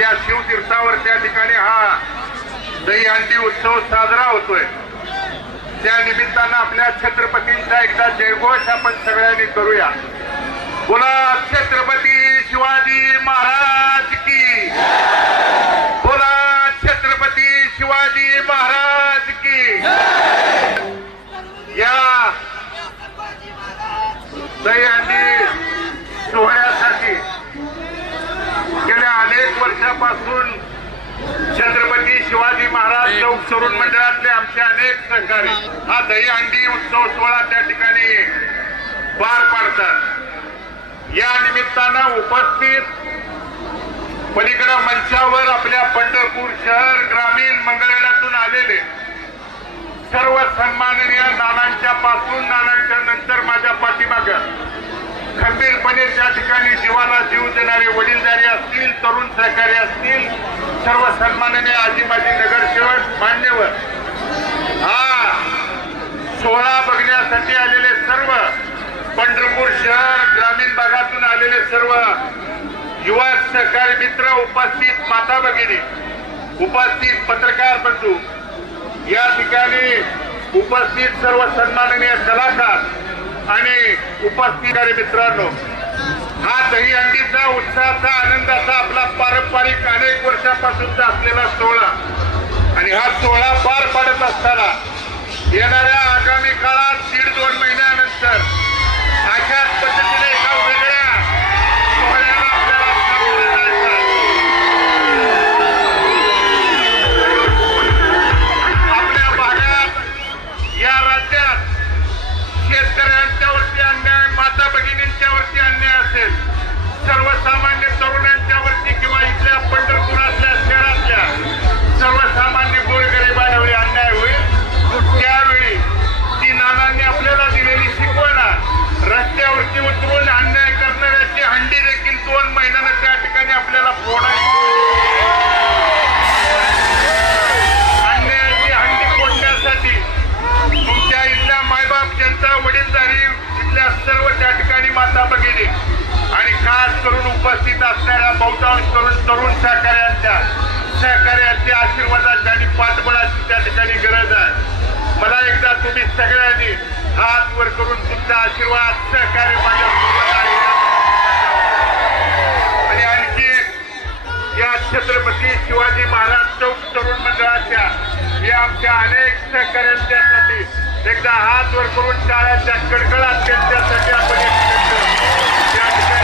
या शिवतीर्थावर त्या ठिकाणी हा दहीहंडी उत्सव साजरा होतोय. त्या निमित्तानं आपल्या छत्रपतींचा एकदा जयघोष आपण सगळ्यांनी करूया. बोला छत्रपती शिवाजी महाराज की वर्षापासून छत्रपती शिवाजी महाराज चौक तरुण मंडळातले आमचे अनेक सहकारी हा दहीहंडी उत्सव सोहळा त्या ठिकाणी पार पाडतात. या निमित्तानं उपस्थित पलीकडं मंचावर आपल्या पंढरपूर शहर ग्रामीण मंगळवेढ्यातून आलेले सर्व सन्माननीय नानांच्या पासून नानांच्या नंतर माझ्या पाठीमाग खंबीरपणे त्या ठिकाणी जीवाला जीव देणारे वडीलदारी असतील तरुण सहकारी असतील सर्व सन्माननीय आजीमाजी नगरसेवक मान्यवर. हा सोहळा बघण्यासाठी आलेले सर्व पंढरपूर शहर ग्रामीण भागातून आलेले सर्व युवा सहकारी मित्र उपस्थित माता भगिनी उपस्थित पत्रकार बंधू. या ठिकाणी उपस्थित सर्व सन्माननीय कलाकार आणि उपस्थित मित्रांनो हा दहीहंडीचा उत्साहाचा आनंदाचा आपला पारंपरिक अनेक वर्षापासूनचा असलेला सोहळा. आणि हा सोहळा पार पाडत असताना येणाऱ्या आगामी काळात दीड दोन बहुतांश करून तरुण सहकार्यांच्या सहकार्यांच्या आशीर्वादाची आणि पाठबळाची त्या ठिकाणी गरज आहे मला एकदा तुम्ही सगळ्यांनी हात वर करून तुमचा आशीर्वाद सहकार्य माझ्या शिवाजी महाराज चौक तरुण मंडळाच्या या आमच्या अनेक सहकार्यांच्यासाठी एकदा हात वर करून टाळ्याच्या कडकडात त्यांच्यासाठी आपण या ठिकाणी